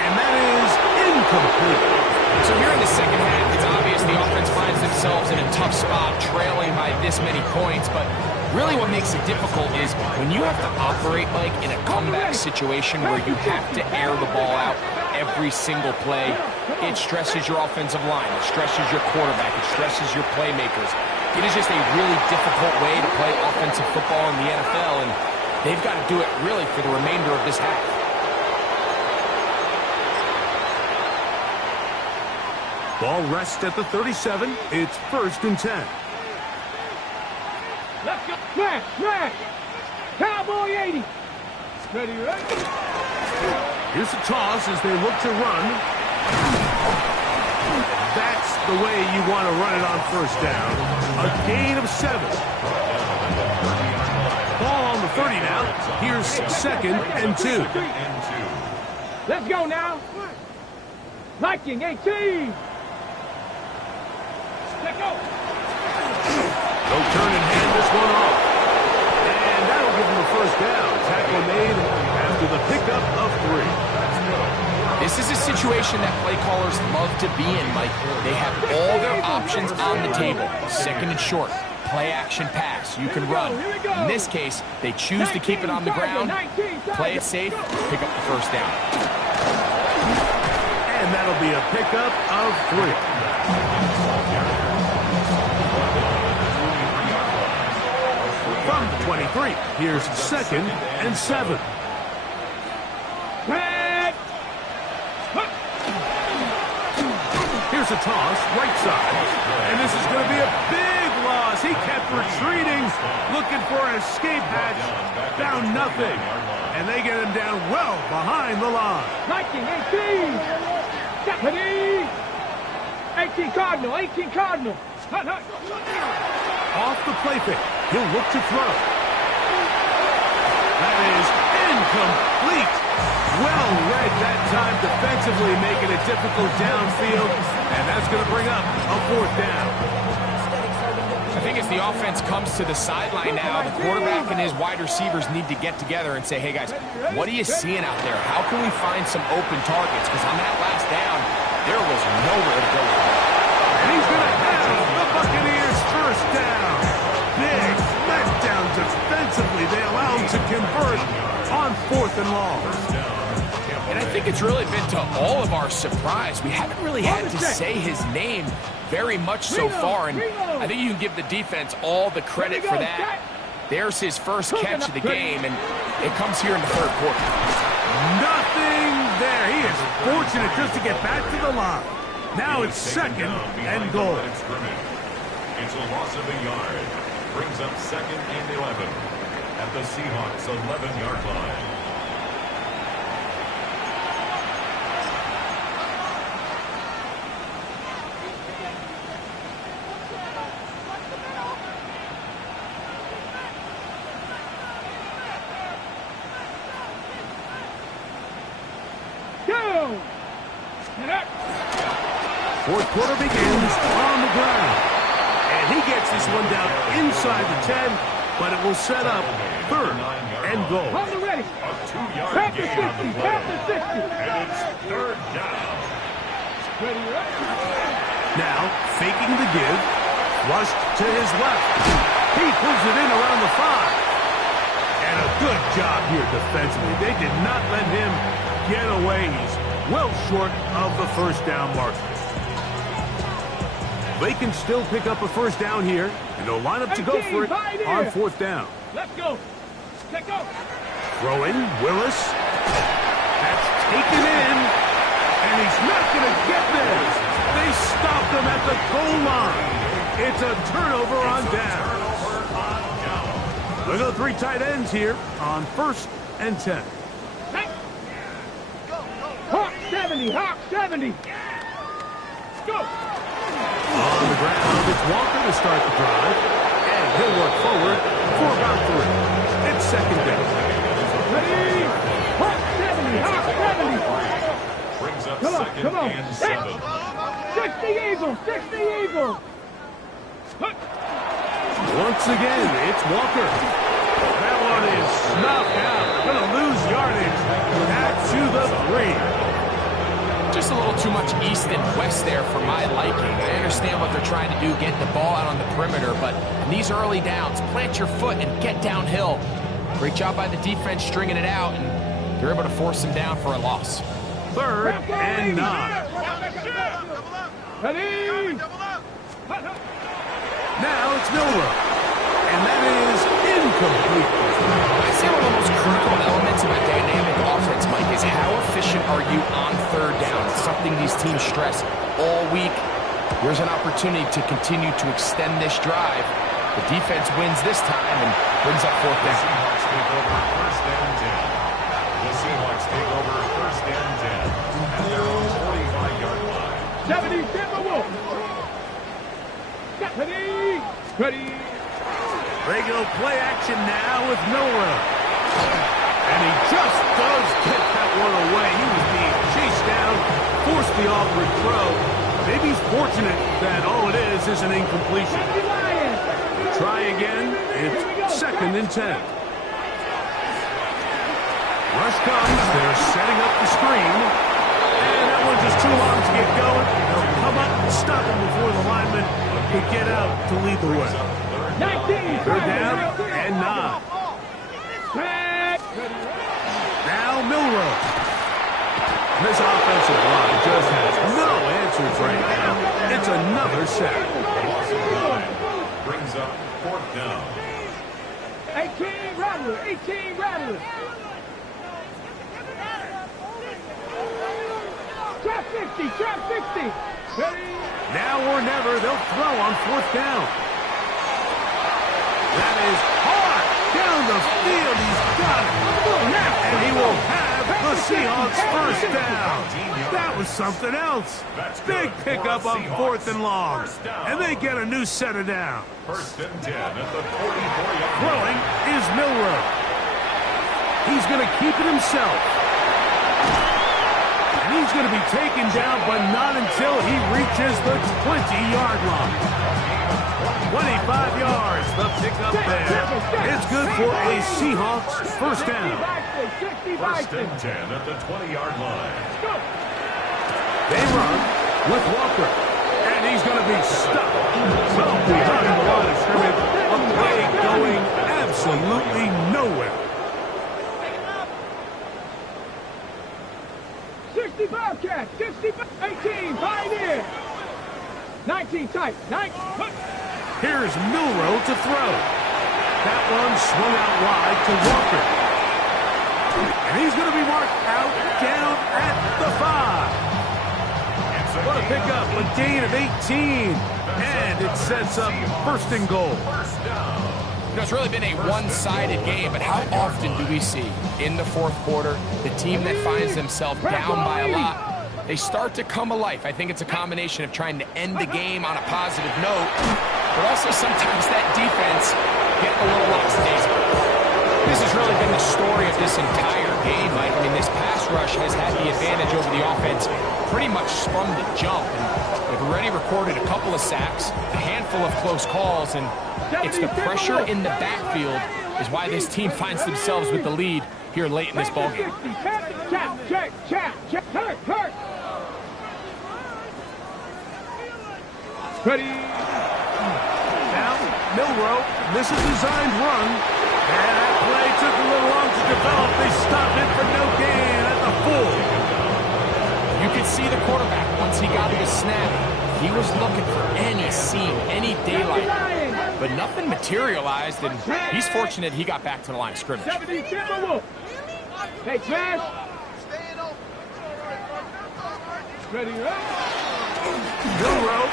And that is incomplete. So here in the second half, it's obvious the offense finds themselves in a tough spot, trailing by this many points. But really what makes it difficult is when you have to operate, Mike, in a comeback situation where you have to air the ball out every single play, it stresses your offensive line. It stresses your quarterback. It stresses your playmakers. It is just a really difficult way to play offensive football in the NFL, and they've got to do it really for the remainder of this half. Ball rests at the 37. It's first and 10. Let's go. Smash. Cowboy 80. Ready. Here's a toss as they look to run. That's the way you want to run it on first down. A gain of 7. Ball on the 30 now. Here's second and 2. Let's go now. Viking 18. Let's go. Go turn and hand this one off. And that'll give them a first down. Tackle made after the pickup of 3. This is a situation that play callers love to be in, Mike. They have all their options on the table. Second and short, play action pass. You can run. In this case, they choose to keep it on the ground, play it safe, pick up the first down. And that'll be a pickup of 3. From the 23, here's second and 7. Here's a toss, right side. And this is going to be a big loss. He kept retreating, looking for an escape hatch. Found nothing. And they get him down well behind the line. 19, 18. Stephanie. 18 Cardinal, 18 Cardinal. Hut, hut. Off the play fake. He'll look to throw. That is incomplete. Well read that time defensively, making it difficult downfield. And that's going to bring up a 4th down. I think as the offense comes to the sideline now, the quarterback and his wide receivers need to get together and say, hey, guys, what are you seeing out there? How can we find some open targets? Because on that last down, there was nowhere to go with that. And he's going to have the Buccaneers' 1st down. Big letdown defensively. They allow him to convert on 4th and long. And I think it's really been to all of our surprise. We haven't really had to say his name very much so far, and I think you can give the defense all the credit for that. There's his first catch of the game, and it comes here in the 3rd quarter. Nothing there. He is fortunate just to get back to the line. Now it's 2nd and goal. It's a loss of a yard. Brings up 2nd and 11 at the Seahawks' 11-yard line. Go. 4th quarter begins on the ground. And he gets this one down inside the 10, but it will set up 3rd and goal. On the ready. A 2-yard Tap the gain on 60, the play. tap the 60. And it's 3rd down. Ready, right? Now, faking the give, rushed to his left. He pulls it in around the 5. And a good job here defensively. They did not let him get away. He's well short of the 1st down marker. They can still pick up a 1st down here, and they'll line up to go for it on 4th down. Let's go. Let's go. Throw in, Willis. That's taken in, and he's not going to get there. They stopped him at the goal line. It's a turnover on down. Look at the 3 tight ends here on 1st and 10. Hawk 70, Hawk 70. Go. On the ground, it's Walker to start the drive. And he'll work forward for about 3. It's 2nd down. Ready. Hawk 70, Hawk 70. Brings up Come on, 2nd come on. and 7. 60 Eagles, 60 Eagles. Once again, it's Walker. That one is snuffed out. Going to lose yardage. Back to the 3. Just a little too much east and west there for my liking. I understand what they're trying to do, get the ball out on the perimeter, but in these early downs, plant your foot and get downhill. Great job by the defense stringing it out, and they're able to force them down for a loss. 3rd and 9. Ready. Now it's Milrow. And that is incomplete. I say one of the most critical elements of a dynamic offense, Mike, is how efficient are you on 3rd down? It's something these teams stress all week. Here's an opportunity to continue to extend this drive. The defense wins this time and brings up 4th down. The Seahawks take over 1st and 10. The Seahawks take over 1st and 10 at their own 45-yard line. 70 Timberwolves. Ready. Ready. They go play action now with Milrow. And he just does get that one away. He was being chased down, forced the awkward throw. Maybe he's fortunate that all it is an incompletion. They'll try again. It's 2nd and 10. Rush comes. They're setting up the screen. And that one's just too long to get going. They'll come up and stop him before the lineman can get out to lead the way. 19. 3rd down and 9. Now Milrow. This offensive line just has no answers right now. It's another sack. Brings up 4th down. 18 Rattler. 18 Rattler. Trap 60. Trap 60. Now or never, they'll throw on 4th down. That is hard down the field. He's got it. And he will have the Seahawks first down. That was something else. Big pickup on 4th and long. And they get a new set of downs. 1st and 10 at the 44-yard. Throwing is Milroe. He's going to keep it himself. And he's going to be taken down, but not until he reaches the 20-yard line. 25 yards, the pickup there. It's good for a Seahawks first down. 1st and 10 at the 20-yard line. They run with Walker. And he's going to be stuck. So behind the line of scrimmage, a play going absolutely nowhere. 65 catch, 65, 18, pioneer. 19 tight, 9. Here's Milroe to throw. That one swung out wide to Walker. And he's going to be marked out down at the 5. What a pickup, a gain of 18. And it sets up 1st and goal. You know, it's really been a one-sided game, but how often do we see in the 4th quarter the team that finds themselves down by a lot, they start to come alive? I think it's a combination of trying to end the game on a positive note, but also sometimes that defense getting a little lackadaisical. This has really been the story of this entire game, Mike. I mean, this pass rush has had the advantage over the offense pretty much from the jump. And they've already recorded a couple of sacks, a handful of close calls, and it's the pressure in the backfield is why this team finds themselves with the lead here late in this ballgame. Ready. Now, Milroe, this is designed run. And that play took a little long to develop. They stopped it for no gain at the 4. You could see the quarterback once he got the snap. He was looking for any seam, any daylight. But nothing materialized, and he's fortunate he got back to the line of scrimmage. 70 Timberwolf. Hey, smash. Ready, Milroe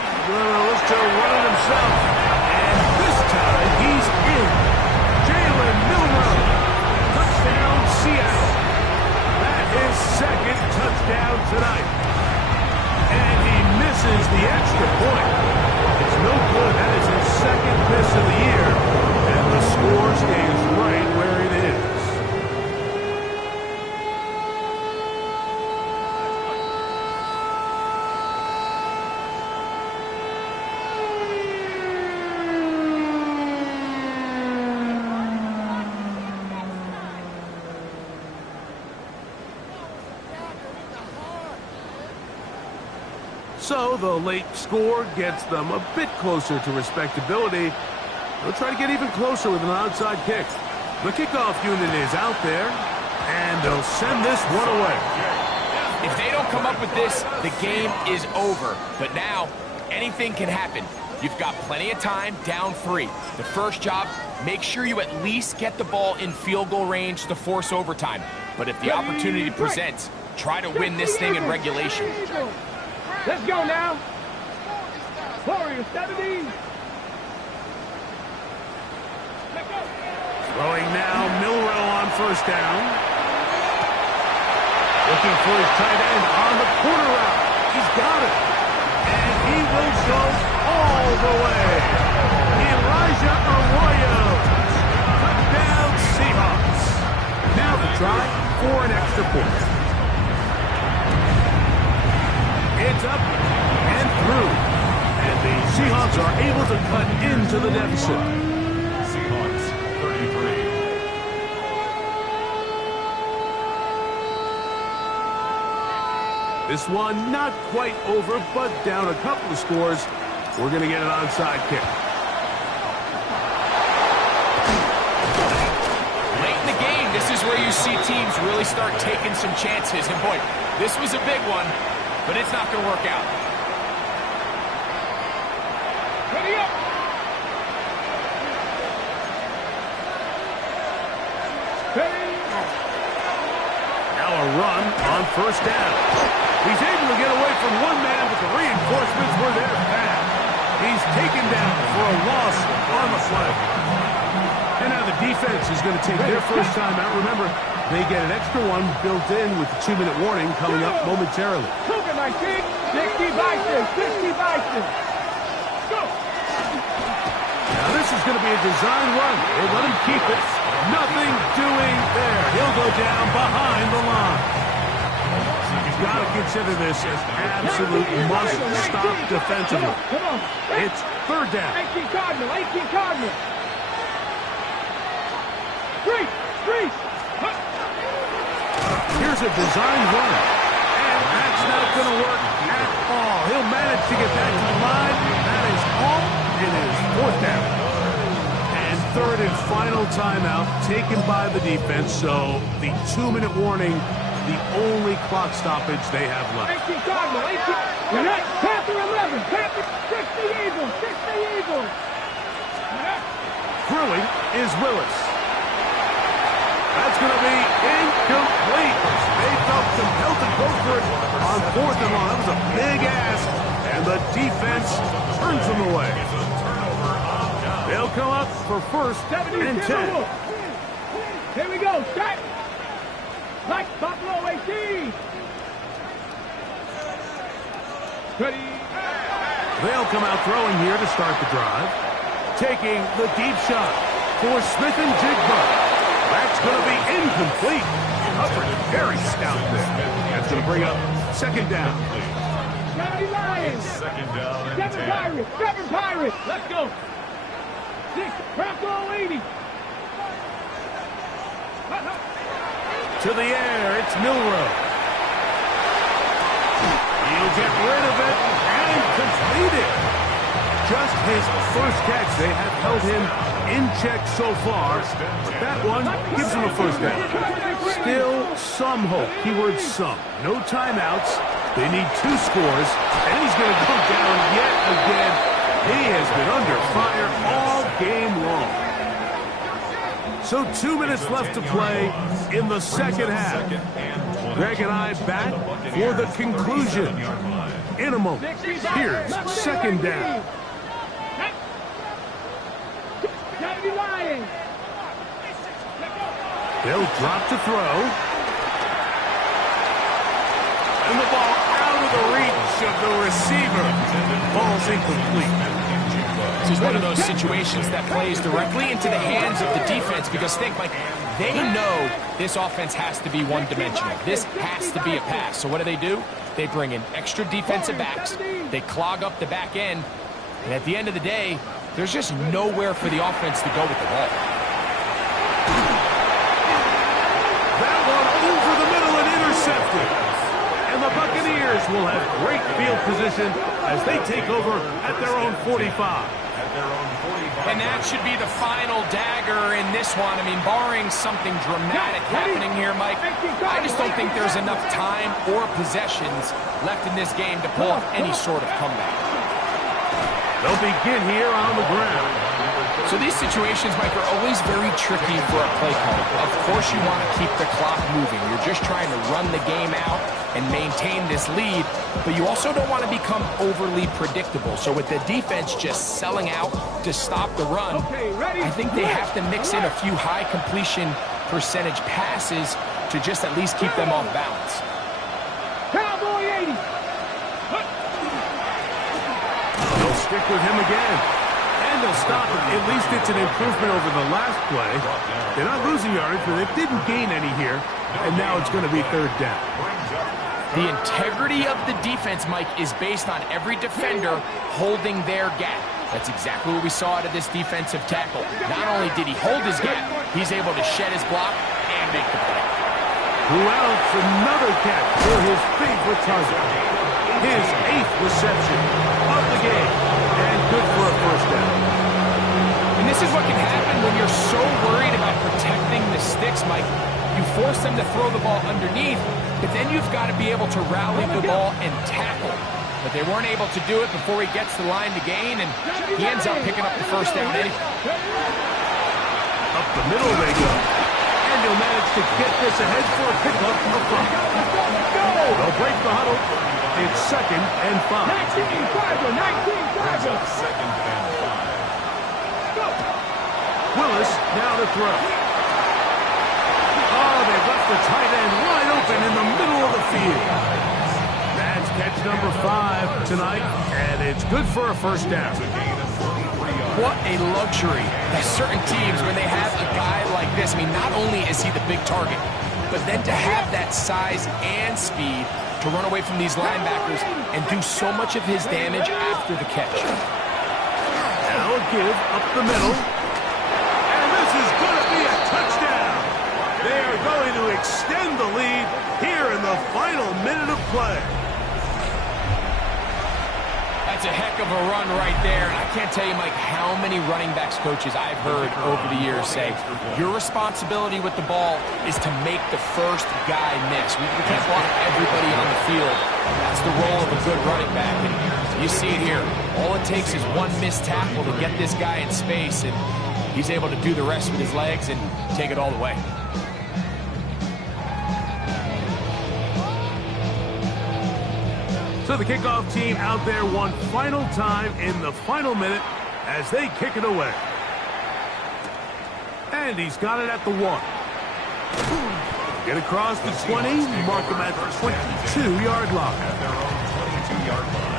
looks to run it himself. And this time, he's in. Jalen Milroe. Touchdown, Seattle. That is 2nd touchdown tonight. And he misses the extra point. It's no good. That is his 2nd miss of the year. And the score stays right where it is. So the late score gets them a bit closer to respectability. They'll try to get even closer with an onside kick. The kickoff unit is out there, and they'll send this one away. If they don't come up with this, the game is over. But now, anything can happen. You've got plenty of time, down 3. The first job, make sure you at least get the ball in field goal range to force overtime. But if the opportunity presents, try to win this thing in regulation. Let's go now. Warriors 70. Throwing now, Milroe on 1st down. Looking for his tight end on the corner route. He's got it. And he will go all the way. Elijah Arroyo. Touchdown, Seahawks. Now the try for an extra point. It's up and through. And the Seahawks are able to cut into the deficit. Seahawks 33. This one not quite over, but down a couple of scores. We're going to get an onside kick. Late in the game, this is where you see teams really start taking some chances. And boy, this was a big one, but it's not going to work out. Ready up. Now a run on 1st down. He's able to get away from one man, but the reinforcements were there fast. He's taken down for a loss on the play. And now the defense is going to take their first time out. Remember, they get an extra one built in with the 2-minute warning coming up momentarily. 60 Vikings, 60 Vikings. Go. Now this is going to be a design run. They let him keep it. Nothing doing there. He'll go down behind the line. You've got to consider this as absolute must-stop defensively. Come on. It's third down. 18 Cardinal, 18 Cardinal. Three. Here's a design run. And that's not going to work at all. He'll manage to get back to the line. That is all. It is fourth down. And third and final timeout taken by the defense. So the 2-minute warning, the only clock stoppage they have left. 18 Cardinal, 18. Panther 11. Panther 60 Eagles, 60 Eagles. Throwing is Willis. That's going to be incomplete. They felt compelled to go for it on fourth and long. That was a big ask, and the defense turns them away. They'll come up for first and 10. Here we go. Start. Like Buffalo 18. Ready. They'll come out throwing here to start the drive. Taking the deep shot for Smith and Jigba. That's going to be incomplete. Coverage very stout there. That's going to bring up second down. 70 Lions. Second down and 7 Pirates. 7 Pirates. Let's go. 6 Bronco 80. To the air, it's Milrow. He'll get rid of it and complete it. Just his first catch. They have held him in check so far, but that one gives him a first down. Still some hope. Keyword some. No timeouts. They need 2 scores, and he's going to go down yet again. He has been under fire all game long. So 2 minutes left to play in the second half. Greg and I back for the conclusion in a moment. Here's second down. 70 Lions. They'll drop to throw. And the ball out of the reach of the receiver. Ball's incomplete. This is one of those situations that plays directly into the hands of the defense because think, like, they know this offense has to be one-dimensional. This has to be a pass. So what do? They bring in extra defensive backs. They clog up the back end. And at the end of the day, there's just nowhere for the offense to go with the ball. That one over the middle and intercepted. And the Buccaneers will have great field position as they take over at their own 45. And that should be the final dagger in this one. I mean, barring something dramatic happening here, Mike, I just don't think there's enough time or possessions left in this game to pull off any sort of comeback. They'll begin here on the ground. So these situations, Mike, are always very tricky for a play caller. Of course you want to keep the clock moving. You're just trying to run the game out and maintain this lead, but you also don't want to become overly predictable. So with the defense just selling out to stop the run, I think they have to mix in a few high completion percentage passes to just at least keep them off balance. Cowboy 80. They'll stick with him again. And they'll stop him. At least it's an improvement over the last play. They're not losing yardage, but they didn't gain any here. And now it's going to be third down. The integrity of the defense, Mike, is based on every defender holding their gap. That's exactly what we saw out of this defensive tackle. Not only did he hold his gap, he's able to shed his block and make the play. Who else another catch for his favorite target. His 8th reception of the game. And good for a first down. And this is what can happen when you're so worried about protecting the sticks, Mike. You force them to throw the ball underneath, but then you've got to be able to rally the ball and tackle. But they weren't able to do it before he gets the line to gain, and he ends up picking up the first down anyway. Up the middle they go. And he'll manage to get this ahead for a pickup of 5. They'll break the huddle. It's 2nd and 5. 19 Charger, 19 Brings Charger. up 2nd and 5. Willis now to throw. Oh, they've left the tight end wide open in the middle of the field. That's catch number 5 tonight, and it's good for a first down. What a luxury that certain teams, when they have a guy like this, I mean, not only is he the big target, but then to have that size and speed to run away from these linebackers and do so much of his damage after the catch. Now a give up the middle. And this is going to be a touchdown. They are going to extend the lead here in the final minute of play. That's a heck of a run right there. And I can't tell you, Mike, how many running backs coaches I've heard over the years say, your responsibility with the ball is to make the first guy miss. We can't block everybody on the field. That's the role of a good running back. And you see it here. All it takes is one missed tackle to get this guy in space, and he's able to do the rest with his legs and take it all the way. So the kickoff team out there one final time in the final minute as they kick it away. And he's got it at the 1. Get across the 20, mark him at the 22-yard line. At their own 22-yard line.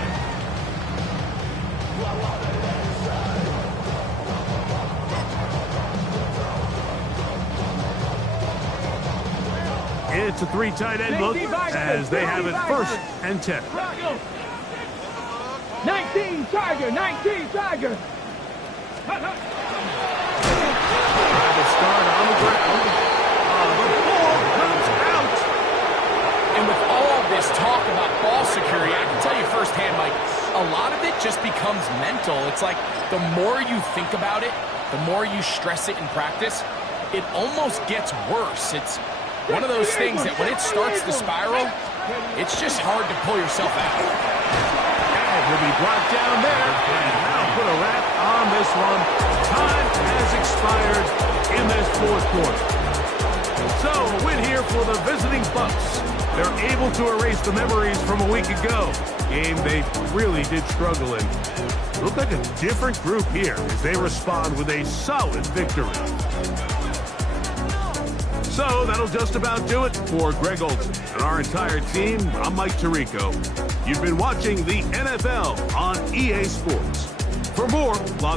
It's a 3 tight end look as they have it 1st and 10. 19 Charger, 19 Charger. The start on the ground. The ball comes out. And with all this talk about ball security, I can tell you firsthand, Mike, a lot of it just becomes mental. It's like the more you think about it, the more you stress it in practice, it almost gets worse. It's one of those things that when it starts to spiral, it's just hard to pull yourself out. And he'll be blocked down there. And that'll put a wrap on this one. Time has expired in this 4th quarter. So a win here for the visiting Bucs. They're able to erase the memories from a week ago. Game they really did struggle in. Look like a different group here as they respond with a solid victory. So that'll just about do it for Greg Olson and our entire team. I'm Mike Tirico. You've been watching the NFL on EA Sports. For more, log